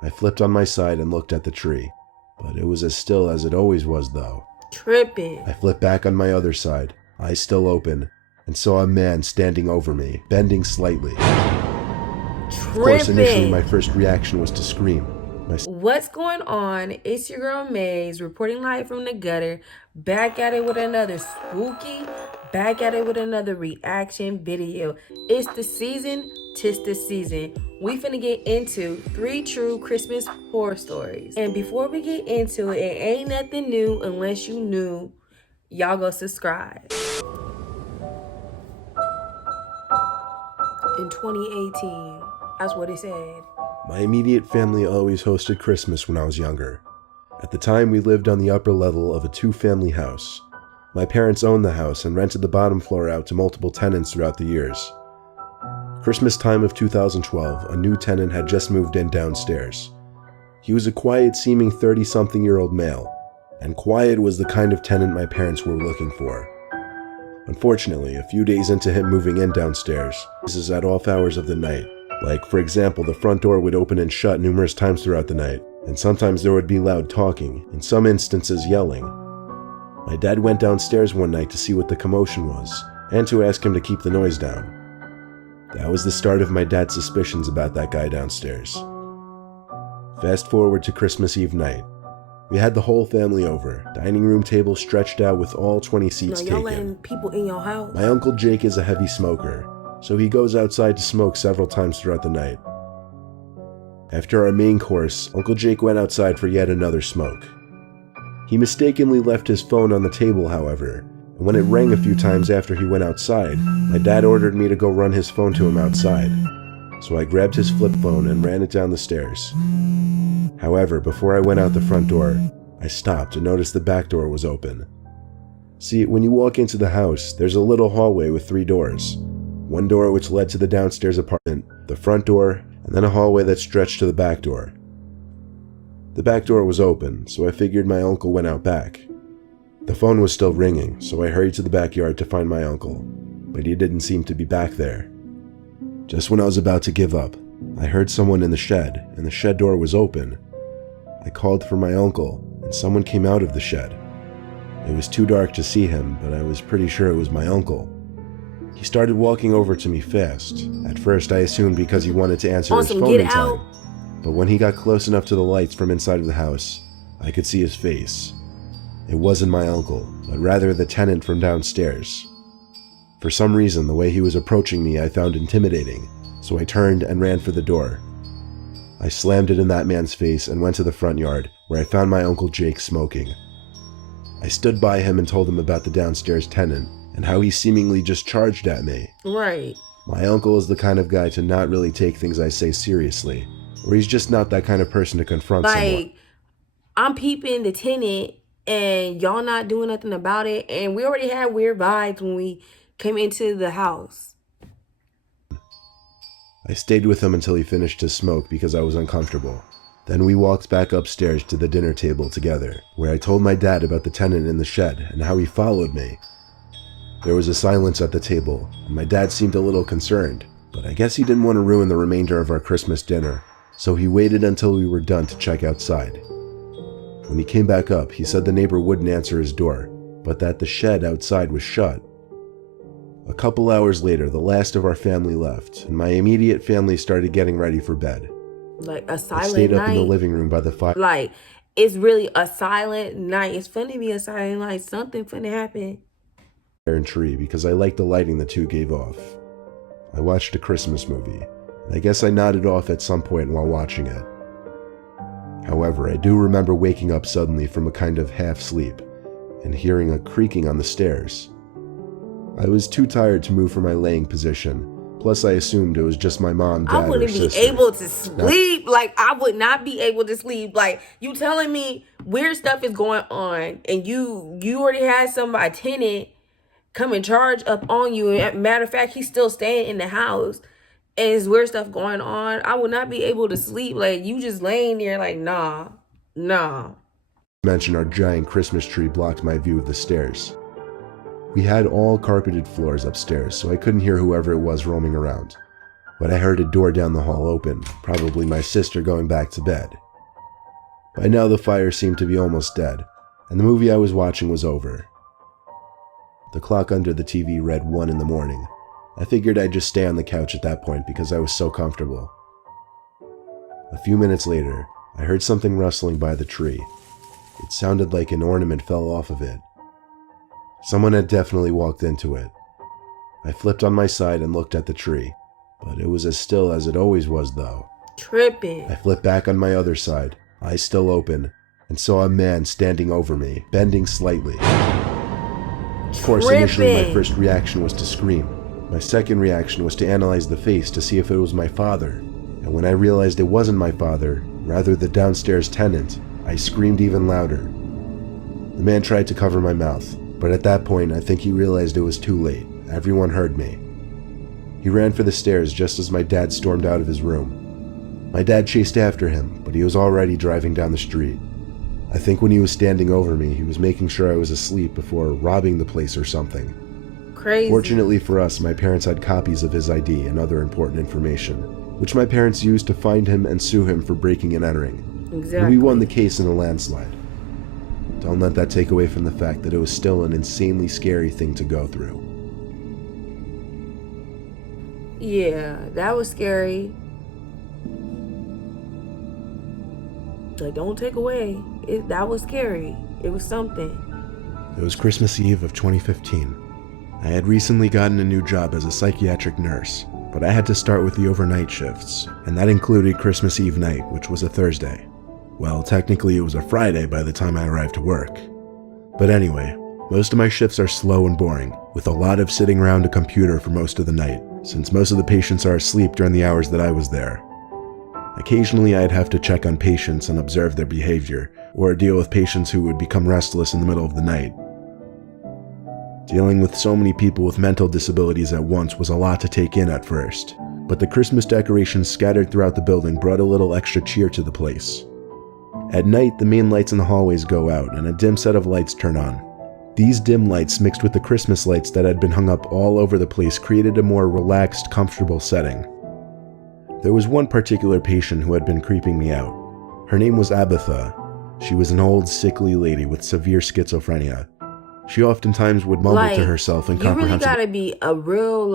I flipped on my side and looked at the tree, but it was as still as it always was though. Tripping. I flipped back on my other side, eyes still open, and saw a man standing over me, bending slightly. Of course, initially my first reaction was to scream. What's going on? It's your girl Maze reporting live from the gutter, back at it with another spooky, back at it with another reaction video. It's the season, 'tis the season. We finna get into 3 true Christmas horror stories. And before we get into it, it ain't nothing new unless you knew. Y'all go subscribe. In 2018, that's what it said. My immediate family always hosted Christmas when I was younger. At the time, we lived on the upper level of a 2-family house. My parents owned the house and rented the bottom floor out to multiple tenants throughout the years. Christmas time of 2012, a new tenant had just moved in downstairs. He was a quiet-seeming 30-something-year-old male, and quiet was the kind of tenant my parents were looking for. Unfortunately, a few days into him moving in downstairs, this is at off hours of the night. Like, for example, the front door would open and shut numerous times throughout the night, and sometimes there would be loud talking, in some instances yelling. My dad went downstairs one night to see what the commotion was, and to ask him to keep the noise down. That was the start of my dad's suspicions about that guy downstairs. Fast forward to Christmas Eve night. We had the whole family over, dining room table stretched out with all 20 seats y'all taken. letting people in your house. My Uncle Jake is a heavy smoker, so he goes outside to smoke several times throughout the night. After our main course, Uncle Jake went outside for yet another smoke. He mistakenly left his phone on the table, however, and when it rang a few times after he went outside, my dad ordered me to go run his phone to him outside. So I grabbed his flip phone and ran it down the stairs. However, before I went out the front door, I stopped and noticed the back door was open. See, when you walk into the house, there's a little hallway with 3 doors. One door which led to the downstairs apartment, the front door, and then a hallway that stretched to the back door. The back door was open, so I figured my uncle went out back. The phone was still ringing, so I hurried to the backyard to find my uncle, but he didn't seem to be back there. Just when I was about to give up, I heard someone in the shed, and the shed door was open. I called for my uncle, and someone came out of the shed. It was too dark to see him, but I was pretty sure it was my uncle. He started walking over to me fast. At first, I assumed because he wanted to answer his phone in time. But when he got close enough to the lights from inside of the house, I could see his face. It wasn't my uncle, but rather the tenant from downstairs. For some reason, the way he was approaching me I found intimidating, so I turned and ran for the door. I slammed it in that man's face and went to the front yard, where I found my Uncle Jake smoking. I stood by him and told him about the downstairs tenant, and how he seemingly just charged at me. Right. My uncle is the kind of guy to not really take things I say seriously, or he's just not that kind of person to confront someone. I'm peeping the tenant, and y'all not doing nothing about it, and we already had weird vibes when we came into the house. I stayed with him until he finished his smoke because I was uncomfortable. Then we walked back upstairs to the dinner table together, where I told my dad about the tenant in the shed and how he followed me. There was a silence at the table, and my dad seemed a little concerned, but I guess he didn't want to ruin the remainder of our Christmas dinner, so he waited until we were done to check outside. When he came back up, he said the neighbor wouldn't answer his door, but that the shed outside was shut. A couple hours later, the last of our family left, and my immediate family started getting ready for bed. Like a silent night. I stayed up in the living room by the fire. Like, it's really a silent night. It's funny to be a silent night. Something funny happened. And tree because I liked the lighting the two gave off. I watched a Christmas movie, and I guess I nodded off at some point while watching it. However, I do remember waking up suddenly from a kind of half sleep and hearing a creaking on the stairs. I was too tired to move from my laying position, plus I assumed it was just my mom, dad, or sister. I wouldn't be able to sleep. I would not be able to sleep. Like, you telling me weird stuff is going on, and you already had a tenant come and charge up on you. And matter of fact, he's still staying in the house, and there's weird stuff going on. I would not be able to sleep. Like, you just laying there like, nah. Mention our giant Christmas tree blocked my view of the stairs. We had all carpeted floors upstairs, so I couldn't hear whoever it was roaming around. but I heard a door down the hall open, probably my sister going back to bed. By now the fire seemed to be almost dead, and the movie I was watching was over. The clock under the TV read 1 in the morning. I figured I'd just stay on the couch at that point because I was so comfortable. A few minutes later, I heard something rustling by the tree. It sounded like an ornament fell off of it. Someone had definitely walked into it. I flipped on my side and looked at the tree, but it was as still as it always was though. Tripping. I flipped back on my other side, eyes still open, and saw a man standing over me, bending slightly. Of course, initially my first reaction was to scream. My second reaction was to analyze the face to see if it was my father, and when I realized it wasn't my father, rather the downstairs tenant, I screamed even louder. The man tried to cover my mouth, but at that point I think he realized it was too late. Everyone heard me. He ran for the stairs just as my dad stormed out of his room. My dad chased after him, but he was already driving down the street. I think when he was standing over me, he was making sure I was asleep before robbing the place or something. Crazy. Fortunately for us, my parents had copies of his ID and other important information, which my parents used to find him and sue him for breaking and entering. Exactly. And we won the case in a landslide. Don't let that take away from the fact that it was still an insanely scary thing to go through. Yeah, that was scary. Like, don't take away. That was scary. It was something. It was Christmas Eve of 2015. I had recently gotten a new job as a psychiatric nurse, but I had to start with the overnight shifts, and that included Christmas Eve night, which was a Thursday. Well, technically it was a Friday by the time I arrived to work. But anyway, most of my shifts are slow and boring, with a lot of sitting around a computer for most of the night, since most of the patients are asleep during the hours that I was there. Occasionally I'd have to check on patients and observe their behavior, or deal with patients who would become restless in the middle of the night. Dealing with so many people with mental disabilities at once was a lot to take in at first, but the Christmas decorations scattered throughout the building brought a little extra cheer to the place. At night, the main lights in the hallways go out and a dim set of lights turn on. These dim lights mixed with the Christmas lights that had been hung up all over the place created a more relaxed, comfortable setting. There was one particular patient who had been creeping me out. Her name was Abatha. She was an old, sickly lady with severe schizophrenia. She oftentimes would mumble to herself incomprehensible. You really gotta be a real,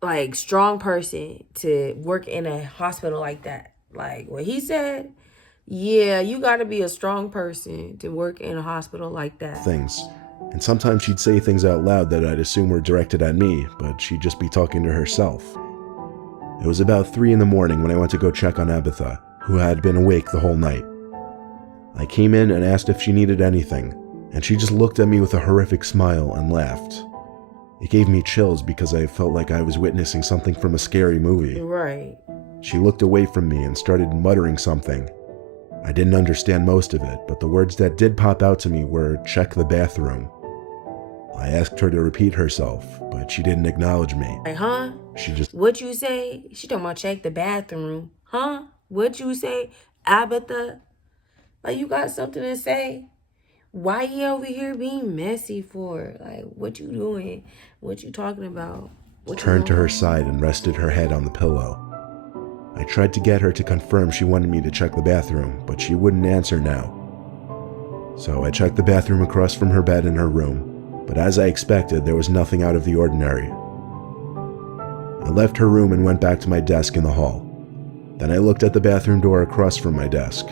like strong person to work in a hospital like that. Like what he said, yeah, you gotta be a strong person to work in a hospital like that. Things. And sometimes she'd say things out loud that I'd assume were directed at me, but she'd just be talking to herself. It was about 3 in the morning when I went to go check on Abatha, who had been awake the whole night. I came in and asked if she needed anything, and she just looked at me with a horrific smile and laughed. It gave me chills because I felt like I was witnessing something from a scary movie. Right. She looked away from me and started muttering something. I didn't understand most of it, but the words that did pop out to me were, "Check the bathroom." I asked her to repeat herself, but she didn't acknowledge me. Like, huh? She just... What you say? She talking about check the bathroom. Huh? What you say? Abatha? Like, you got something to say? Why you over here being messy for? Like, what you doing? What you talking about? Turned to her side and rested her head on the pillow. I tried to get her to confirm she wanted me to check the bathroom, but she wouldn't answer now. So I checked the bathroom across from her bed in her room, but as I expected, there was nothing out of the ordinary. I left her room and went back to my desk in the hall. Then I looked at the bathroom door across from my desk.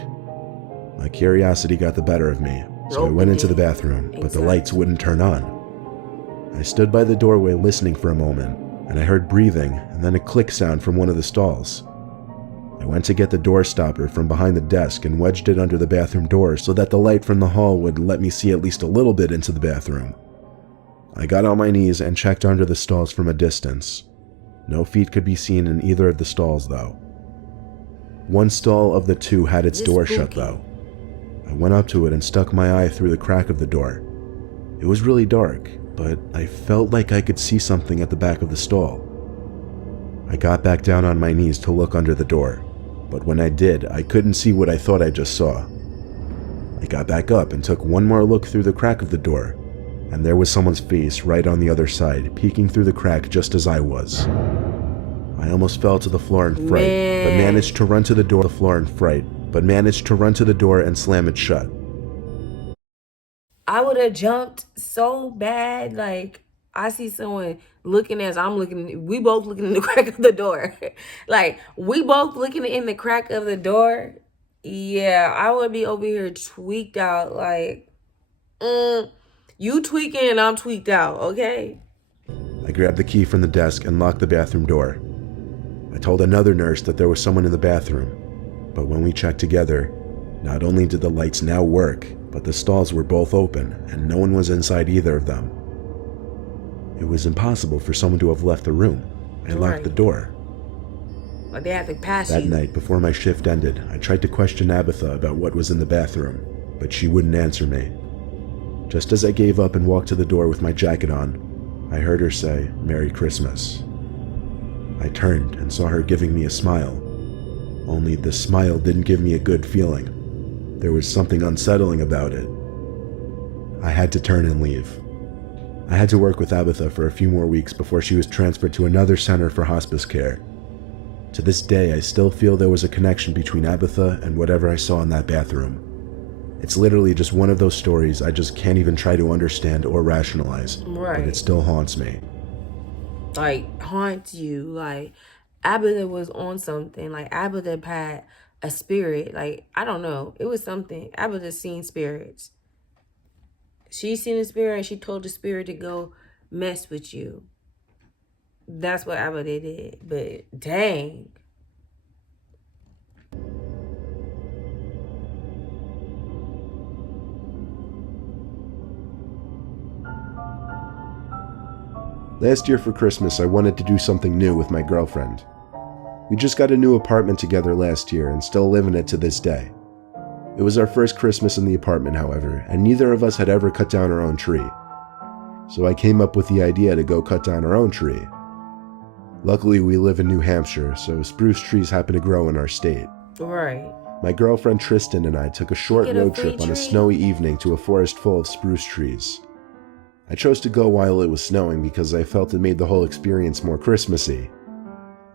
My curiosity got the better of me, so I went into the bathroom, but the lights wouldn't turn on. I stood by the doorway listening for a moment, and I heard breathing and then a click sound from one of the stalls. I went to get the door stopper from behind the desk and wedged it under the bathroom door so that the light from the hall would let me see at least a little bit into the bathroom. I got on my knees and checked under the stalls from a distance. No feet could be seen in either of the stalls, though. One stall of the two had its door shut, though. I went up to it and stuck my eye through the crack of the door. It was really dark, but I felt like I could see something at the back of the stall. I got back down on my knees to look under the door, but when I did, I couldn't see what I thought I just saw. I got back up and took one more look through the crack of the door, and there was someone's face right on the other side, peeking through the crack just as I was. I almost fell to the floor in fright, but Man. managed to run to the door and slam it shut. I would have jumped so bad. Like, I see someone looking as I'm looking. We both looking in the crack of the door. Like, we both looking in the crack of the door. Yeah, I would be over here tweaked out. Like, you tweaking and I'm tweaked out, okay? I grabbed the key from the desk and locked the bathroom door. I told another nurse that there was someone in the bathroom, but when we checked together, not only did the lights now work, but the stalls were both open and no one was inside either of them. It was impossible for someone to have left the room. I locked the door. But they had to pass you. That night, before my shift ended, I tried to question Abatha about what was in the bathroom, but she wouldn't answer me. Just as I gave up and walked to the door with my jacket on, I heard her say, "Merry Christmas." I turned and saw her giving me a smile. Only the smile didn't give me a good feeling. There was something unsettling about it. I had to turn and leave. I had to work with Abatha for a few more weeks before she was transferred to another center for hospice care. To this day, I still feel there was a connection between Abatha and whatever I saw in that bathroom. It's literally just one of those stories I just can't even try to understand or rationalize, but it still haunts me. Like, haunts you. Like, Abatha was on something. Like, Abatha had a spirit. Like, I don't know. It was something. Abatha seen spirits. She seen a spirit and she told the spirit to go mess with you. That's what Abatha did. But dang. Last year for Christmas, I wanted to do something new with my girlfriend. We just got a new apartment together last year and still live in it to this day. It was our first Christmas in the apartment, however, and neither of us had ever cut down our own tree. So I came up with the idea to go cut down our own tree. Luckily, we live in New Hampshire, so spruce trees happen to grow in our state. Right. My girlfriend Tristan and I took a short road trip on a snowy evening to a forest full of spruce trees. I chose to go while it was snowing because I felt it made the whole experience more Christmassy.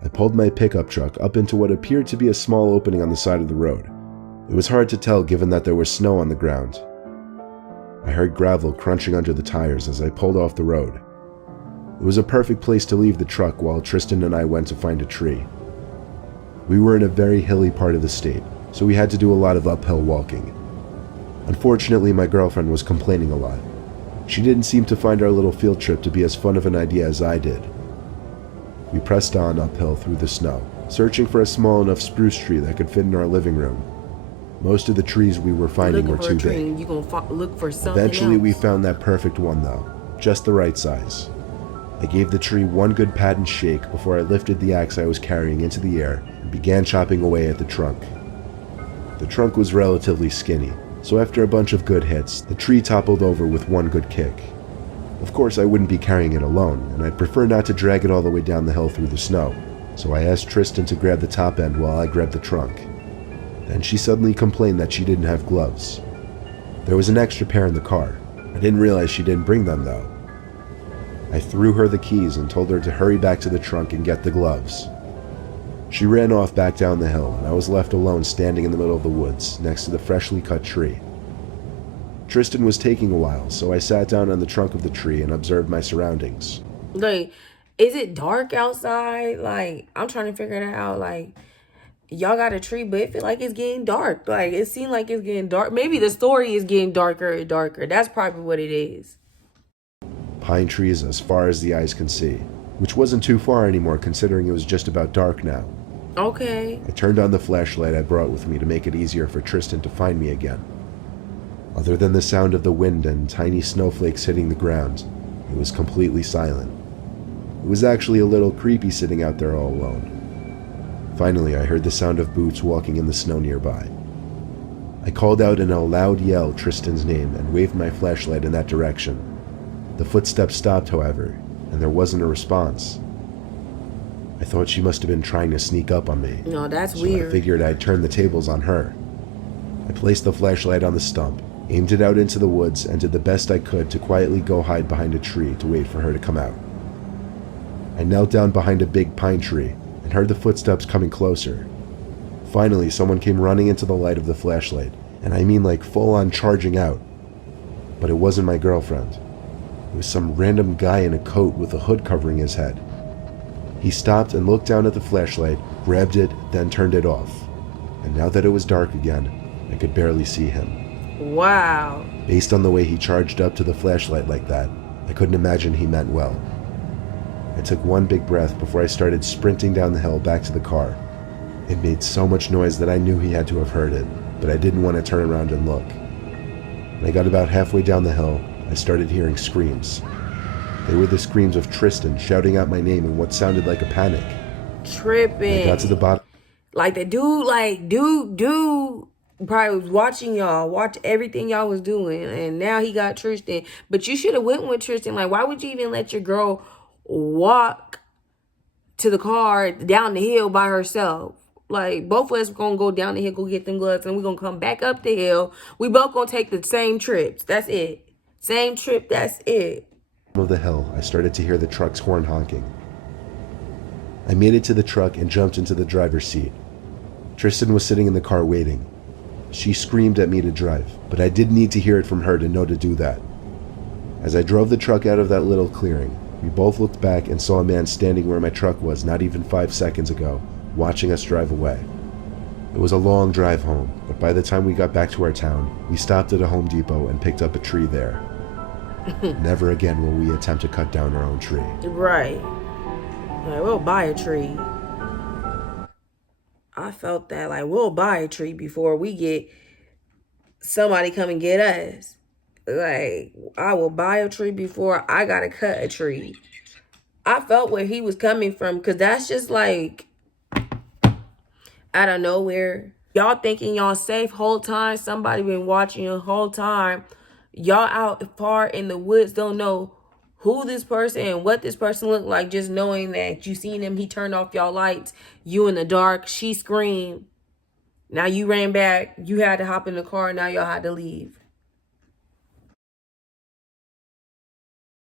I pulled my pickup truck up into what appeared to be a small opening on the side of the road. It was hard to tell given that there was snow on the ground. I heard gravel crunching under the tires as I pulled off the road. It was a perfect place to leave the truck while Tristan and I went to find a tree. We were in a very hilly part of the state, so we had to do a lot of uphill walking. Unfortunately, my girlfriend was complaining a lot. She didn't seem to find our little field trip to be as fun of an idea as I did. We pressed on uphill through the snow, searching for a small enough spruce tree that could fit in our living room. Most of the trees we were finding were too big. You gonna look for something Eventually, else. we found that perfect one though, just the right size. I gave the tree one good pat and shake before I lifted the axe I was carrying into the air and began chopping away at the trunk. The trunk was relatively skinny, so after a bunch of good hits, the tree toppled over with one good kick. Of course, I wouldn't be carrying it alone, and I'd prefer not to drag it all the way down the hill through the snow, so I asked Tristan to grab the top end while I grabbed the trunk. Then she suddenly complained that she didn't have gloves. There was an extra pair in the car. I didn't realize she didn't bring them though. I threw her the keys and told her to hurry back to the trunk and get the gloves. She ran off back down the hill, and I was left alone standing in the middle of the woods, next to the freshly cut tree. Tristan was taking a while, so I sat down on the trunk of the tree and observed my surroundings. Like, is it dark outside? Like, I'm trying to figure that out. Like, y'all got a tree, but it feel like it's getting dark. Like, it seemed like it's getting dark. Maybe the story is getting darker and darker. That's probably what it is. Pine trees as far as the eyes can see, which wasn't too far anymore considering it was just about dark now. Okay. I turned on the flashlight I brought with me to make it easier for Tristan to find me again. Other than the sound of the wind and tiny snowflakes hitting the ground, it was completely silent. It was actually a little creepy sitting out there all alone. Finally, I heard the sound of boots walking in the snow nearby. I called out in a loud yell Tristan's name and waved my flashlight in that direction. The footsteps stopped, however, and there wasn't a response. I thought she must have been trying to sneak up on me. No, that's so weird. I figured I'd turn the tables on her. I placed the flashlight on the stump, aimed it out into the woods, and did the best I could to quietly go hide behind a tree to wait for her to come out. I knelt down behind a big pine tree and heard the footsteps coming closer. Finally, someone came running into the light of the flashlight, and I mean like full-on charging out. But it wasn't my girlfriend. It was some random guy in a coat with a hood covering his head. He stopped and looked down at the flashlight, grabbed it, then turned it off. And now that it was dark again, I could barely see him. Wow. Based on the way he charged up to the flashlight like that, I couldn't imagine he meant well. I took one big breath before I started sprinting down the hill back to the car. It made so much noise that I knew he had to have heard it, but I didn't want to turn around and look. When I got about halfway down the hill, I started hearing screams. They were the screams of Tristan shouting out my name in what sounded like a panic. Tripping. When I got to the bottom. Like the dude probably was watching y'all, watch everything y'all was doing, and now he got Tristan. But you should have went with Tristan. Like, why would you even let your girl walk to the car down the hill by herself? Like, both of us gonna go down the hill, go get them gloves, and we're gonna come back up the hill. We both gonna take the same trips. That's it. Same trip, that's it. Of the hill, I started to hear the truck's horn honking. I made it to the truck and jumped into the driver's seat. Tristan was sitting in the car waiting. She screamed at me to drive, but I did need to hear it from her to know to do that. As I drove the truck out of that little clearing, we both looked back and saw a man standing where my truck was not even 5 seconds ago, watching us drive away. It was a long drive home, but by the time we got back to our town, we stopped at a Home Depot and picked up a tree there. Never again will we attempt to cut down our own tree. Right. Like, we'll buy a tree. I felt that. Like, we'll buy a tree before we get somebody come and get us. Like, I will buy a tree before I gotta cut a tree. I felt where he was coming from, because that's just like out of nowhere. Y'all thinking y'all safe whole time. Somebody been watching you the whole time. Y'all out far in the woods, don't know who this person and what this person looked like. Just knowing that you seen him, he turned off y'all lights. You in the dark, she screamed. Now you ran back. You had to hop in the car. Now y'all had to leave.